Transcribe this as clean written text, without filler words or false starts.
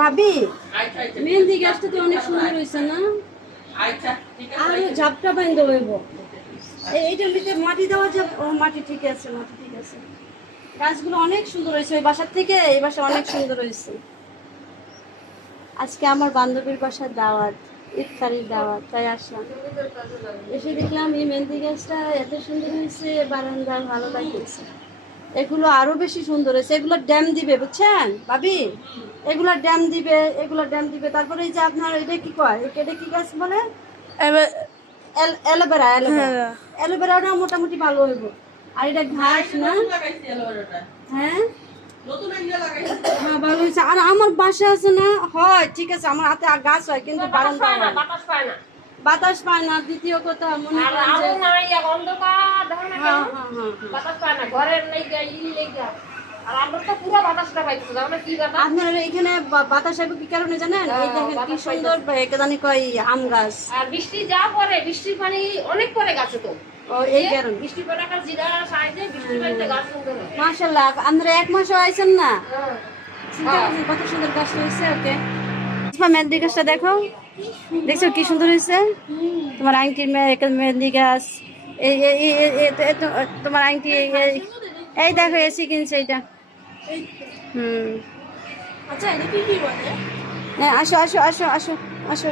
ভাবি মেহেন্দি গাছটা তো অনেক সুন্দর হয়েছে না? আর ঝাপটা বাইন্দ হইব। এইটার ভিতরে মাটি দেওয়া যাবে? ও মাটি ঠিক আছে, মাটি ঠিক আছে। গাছগুলো অনেক সুন্দর হয়েছে, ওই বাসার থেকে এই বাসা অনেক সুন্দর হয়েছে। আজকে আমার বান্ধবীর বাসার দাওয়াত, ইফতারির দাওয়াত, তাই আসলাম। এসে দেখলাম এই মেহেন্দি গাছটা এত সুন্দর হয়েছে, বারান্দায় ভালো লাগতেছে। এগুলো আরো বেশি সুন্দর হয়েছে। এগুলো ড্যাম দিবে, বুঝছেন ভাবি? এগুলো ড্যাম দিবে, এগুলো ড্যাম দিবে। তারপরে এই যে আপনার এটা কি কয়, এটা কি গাছ বলে? অ্যালোভেরা। অ্যালোভেরা, অ্যালোভেরাটা মোটামুটি ভালো হইব। আর এটা ঘাস না? হ্যাঁ হ্যাঁ, ভালো হয়েছে। আর আমার বাসা আছে না, হয় ঠিক আছে, আমার হাতে গাছ হয় কিন্তু বারান্দা হয় না, বাতাস পায় না। দ্বিতীয় কথা মনে করেন যে হ্যাঁ হ্যাঁ হ্যাঁ, আপনার এখানে বাতাস আসবে কি কারণে জানেন? এই দেখেন কি সুন্দর জানি কয় আম গাছ। আর বৃষ্টি যা পরে, বৃষ্টির পানি অনেক পরে গাছে তো, ও এই কারণে বৃষ্টি পরে একটা জিরা সাইডে বৃষ্টি পানিতে গাছ সুন্দর হয়। মাশাআল্লাহ, আপনারা এক মাসও আইছেন না? চিন্তা করছেন কত সুন্দর গাছ হয়েছে। ওকে মেহেন্দি গাছটা দেখো, দেখছো কি সুন্দর হয়েছে? তোমার আংটির মেহেন্দি গাছ, এই তোমার আংটি, এই দেখো এসি কিনছে এটা। হুম, আচ্ছা এটা কি বলে? হ্যাঁ, আসো আসো আসো আসো আসো।